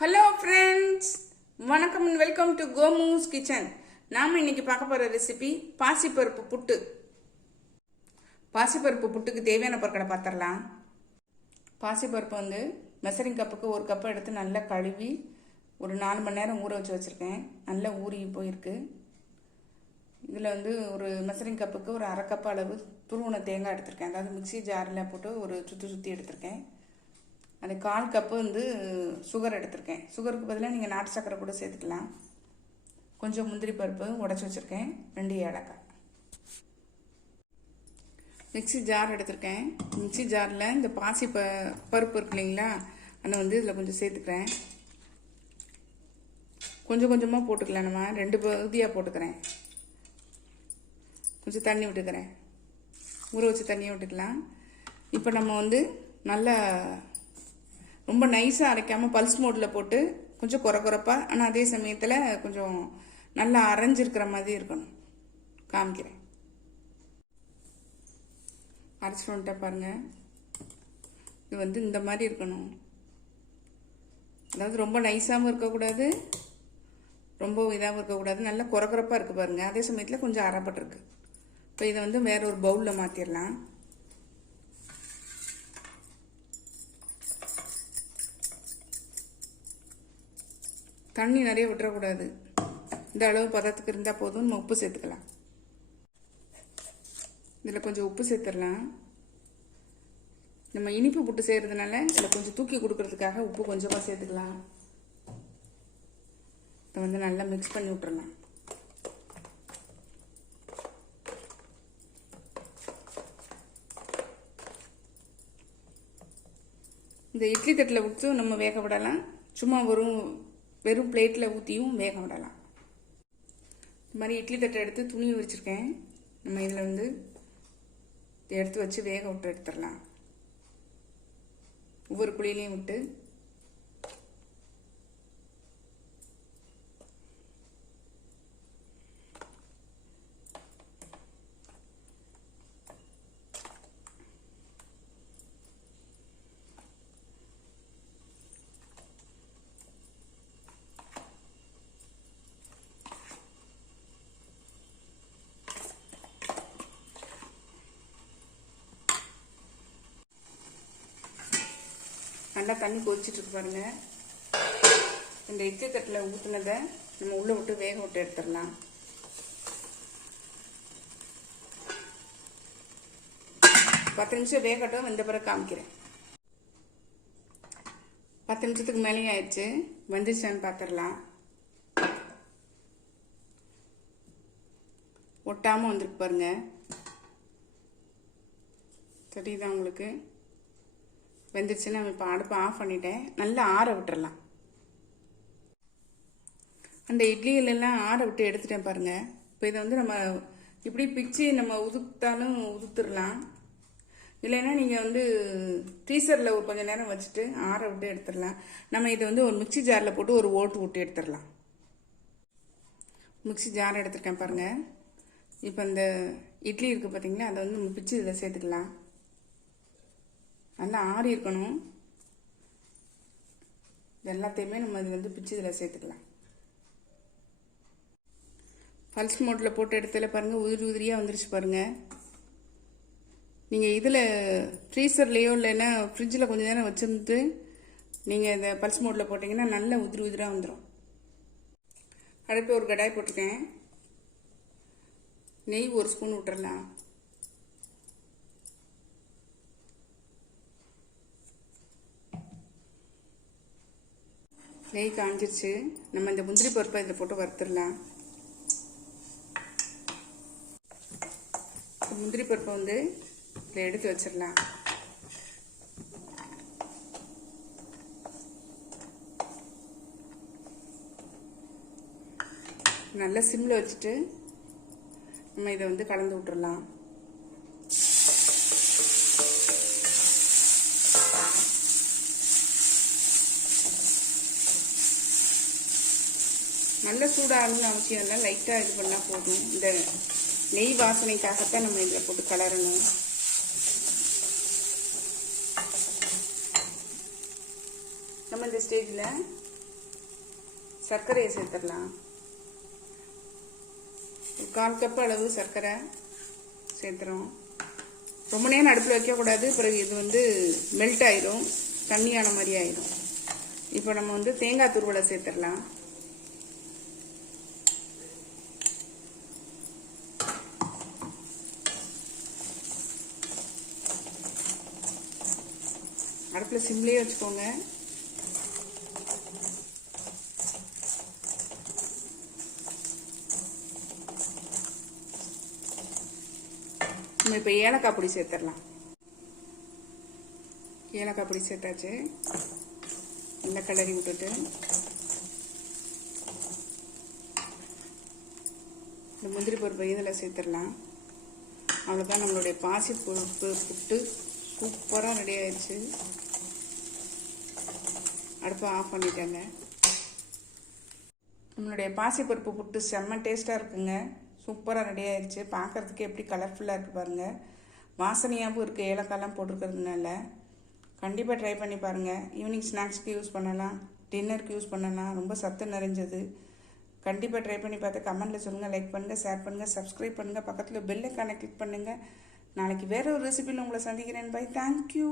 Hello friends வணக்கம் and welcome to Gomu's kitchen நாம் இன்றைக்கி பார்க்க போகிற ரெசிபி பாசிப்பருப்பு புட்டு. பாசிப்பருப்பு புட்டுக்கு தேவையான பொருட்களை பார்த்துடலாம். பாசிப்பருப்பு வந்து மெசரிங் கப்புக்கு ஒரு கப்பை எடுத்து நல்லா கழுவி ஒரு நாலு மணி நேரம் ஊற வச்சு வச்சுருக்கேன். நல்லா ஊறி போயிருக்கு. இதில் வந்து ஒரு மெசரிங் கப்புக்கு ஒரு அரை கப் அளவு துருவன தேங்காய் எடுத்திருக்கேன். அதாவது மிக்ஸி ஜாரில் போட்டு ஒரு சுற்றி சுற்றி எடுத்திருக்கேன். அது கால் கப்பு வந்து சுகர் எடுத்திருக்கேன். சுகருக்கு பதிலாக நீங்கள் நாட்டு சக்கரை கூட சேர்த்துக்கலாம். கொஞ்சம் முந்திரி பருப்பு உடச்சி வச்சுருக்கேன். ரெண்டு ஏலக்காய். மிக்ஸி ஜார் எடுத்திருக்கேன். மிக்ஸி ஜாரில் இந்த பாசி ப பருப்பு இருக்கு இல்லைங்களா? அதை வந்து இதில் கொஞ்சம் சேர்த்துக்கிறேன். கொஞ்சம் கொஞ்சமாக போட்டுக்கலாம் நம்ம. ரெண்டு பகுதியாக போட்டுக்கிறேன். கொஞ்சம் தண்ணி விட்டுக்கிறேன். ஊற வச்சு தண்ணியை விட்டுக்கலாம். இப்போ நம்ம வந்து நல்லா ரொம்ப நைஸாக அரைக்காமல் பல்ஸ் மோடில் போட்டு கொஞ்சம் குறை குறைப்பாக ஆனால் அதே சமயத்தில் கொஞ்சம் நல்லா அரைஞ்சிருக்கிற மாதிரி இருக்கணும். காமிக்கிறேன். அரைச்சிட்டு வந்துட்டா பாருங்கள் இது வந்து இந்த மாதிரி இருக்கணும். அதாவது ரொம்ப நைஸாகவும் இருக்கக்கூடாது. ரொம்ப இதாகவும் இருக்கக்கூடாது. நல்லா குறக்குறப்பாக இருக்குது பாருங்கள் அதே சமயத்தில் கொஞ்சம் அறப்பட்டிருக்கு இப்போ இதை வந்து வேற ஒரு பவுலில் மாற்றிடலாம் தண்ணி நிறைய விட்டுறக்கூடாது. இந்த அளவு பதத்துக்கு இருந்தால் போதும். நம்ம உப்பு சேர்த்துக்கலாம். இதில் கொஞ்சம் உப்பு சேர்த்துடலாம். நம்ம இனிப்பு புட்டு செய்கிறதுனால இதில் கொஞ்சம் தூக்கி கொடுக்கறதுக்காக உப்பு கொஞ்சமாக சேர்த்துக்கலாம். இதை வந்து நல்லா மிக்ஸ் பண்ணி விட்டுறலாம். இந்த இட்லி தட்டில் விட்டு நம்ம வேக விடலாம். சும்மா வெறும் வெறும் பிளேட்டில் ஊற்றியும் வேக விடலாம். இந்த மாதிரி இட்லி தட்டை எடுத்து துணி விரிச்சிருக்கேன். நம்ம இதில் வந்து எடுத்து வச்சு வேக விட்டு எடுத்துடலாம். ஒவ்வொரு குழியிலையும் விட்டு நல்லா தண்ணி கொதிச்சுட்டு பாருங்க. இந்த இட்லி தட்டில் ஊற்றுனதை நம்ம உள்ளே விட்டு வேக விட்டு எடுத்துடலாம். பத்து நிமிஷம் வேகட்டும் வெந்த பிறகு காமிக்கிறேன். பத்து நிமிஷத்துக்கு மேலேயும் ஆயிடுச்சு. வந்துச்சான்னு பார்த்துடலாம் ஒட்டாமல் வந்திருக்கு பாருங்க. தெரியுதா உங்களுக்கு? வெந்துருச்சுன்னு நம்ம இப்போ அடுப்பை ஆஃப் பண்ணிட்டேன். நல்லா ஆற விட்டுறலாம். அந்த இட்லியிலலாம் ஆற விட்டு எடுத்துட்டேன் பாருங்கள் இப்போ இதை வந்து நம்ம இப்படி பிச்சு நம்ம உதுத்தாலும் உதுத்துடலாம். இல்லைன்னா நீங்கள் வந்து டீசரில் ஒரு கொஞ்சம் நேரம் வச்சுட்டு ஆற விட்டு எடுத்துடலாம். நம்ம இதை வந்து ஒரு மிக்சி ஜாரில் போட்டு ஒரு ஓட்டு விட்டு எடுத்துடலாம். மிக்சி ஜார் எடுத்துருக்கேன் பாருங்கள் இப்போ இந்த இட்லி இருக்குது பார்த்தீங்களா அதை வந்து நம்ம பிச்சு இதில் சேர்த்துக்கலாம். நல்லா ஆறி இருக்கணும். இது எல்லாத்தையுமே நம்ம இது வந்து பிச்சு இதில் சேர்த்துக்கலாம். பல்ஸ் மோட்டில் போட்டு இடத்துல பாருங்கள் உதிரி உதிரியாக வந்துருச்சு பாருங்கள் நீங்கள் இதில் ஃப்ரீசர்லேயோ இல்லைன்னா ஃப்ரிட்ஜில் கொஞ்சம் நேரம் வச்சுருந்து நீங்கள் இந்த பல்ஸ் மோட்டில் போட்டிங்கன்னா நல்ல உதிரி உதிராக வந்துடும் அடுப்பு ஒரு கடாய் போட்டிருக்கேன். நெய் ஒரு ஸ்பூன் விட்டுறலாம். நெய் காஞ்சிருச்சு. நம்ம இந்த முந்திரி பருப்பை இதில் போட்டு வறுத்துடலாம். முந்திரி பருப்பை வந்து இதில் எடுத்து வச்சிடலாம். நல்லா சிம்மில் வச்சுட்டு நம்ம இதை வந்து கலந்து விட்டுறலாம் நல்ல சூடாகணும்னு அவசியம் இல்லை லைட்டாக இது பண்ணால் போதும். இந்த நெய் வாசனைக்காகத்தான் நம்ம இதில் போட்டு கலரணும். நம்ம இந்த ஸ்டேஜில் சர்க்கரையை சேர்த்துடலாம். ஒரு கால் கப் அளவு சர்க்கரை சேர்த்துறோம். ரொம்ப நேரம் அடுப்பில் வைக்கக்கூடாது. பிறகு இது வந்து மெல்ட் ஆயிரும். தண்ணியான மாதிரி ஆயிரும். இப்போ நம்ம வந்து தேங்காய் துருவலை சேர்த்துடலாம். அடுப்பில் சிம்லேயே வச்சுக்கோங்க. நம்ம இப்போ ஏலக்காய் பொடி சேர்த்துடலாம். ஏலக்காய் பொடி சேர்த்தாச்சு. நல்லா கிளறி விட்டுட்டு. இந்த முந்திரி பருப்பை இதில் சேர்த்துடலாம். அவ்வளோதான் நம்மளுடைய பாசி பருப்பு புட்டு சூப்பராக ரெடி ஆயிடுச்சு. அடுப்பை ஆஃப் பண்ணிட்டேங்க. நம்மளுடைய பாசிப்பருப்பு புட்டு செம்ம டேஸ்ட்டாக இருக்குங்க. சூப்பராக ரெடி ஆயிடுச்சு பார்க்குறதுக்கு எப்படி கலர்ஃபுல்லாக இருக்குது பாருங்கள் வாசனையாகவும் இருக்குது ஏலக்காய்லாம் போட்டிருக்கிறதுனால. கண்டிப்பாக ட்ரை பண்ணி பாருங்கள் ஈவினிங் ஸ்நாக்ஸ்க்கு யூஸ் பண்ணலாம். டின்னருக்கு யூஸ் பண்ணலாம். ரொம்ப சத்து நிறைஞ்சது. கண்டிப்பாக ட்ரை பண்ணி பார்த்து கமெண்ட்டில் சொல்லுங்கள் லைக் பண்ணுங்கள் ஷேர் பண்ணுங்கள் சப்ஸ்கிரைப் பண்ணுங்கள் பக்கத்தில் பெல்லைக்கான கிளிக் பண்ணுங்கள் நாளைக்கு வேற ஒரு ரெசிபியில் உங்களை சந்திக்கிறேன். By thank you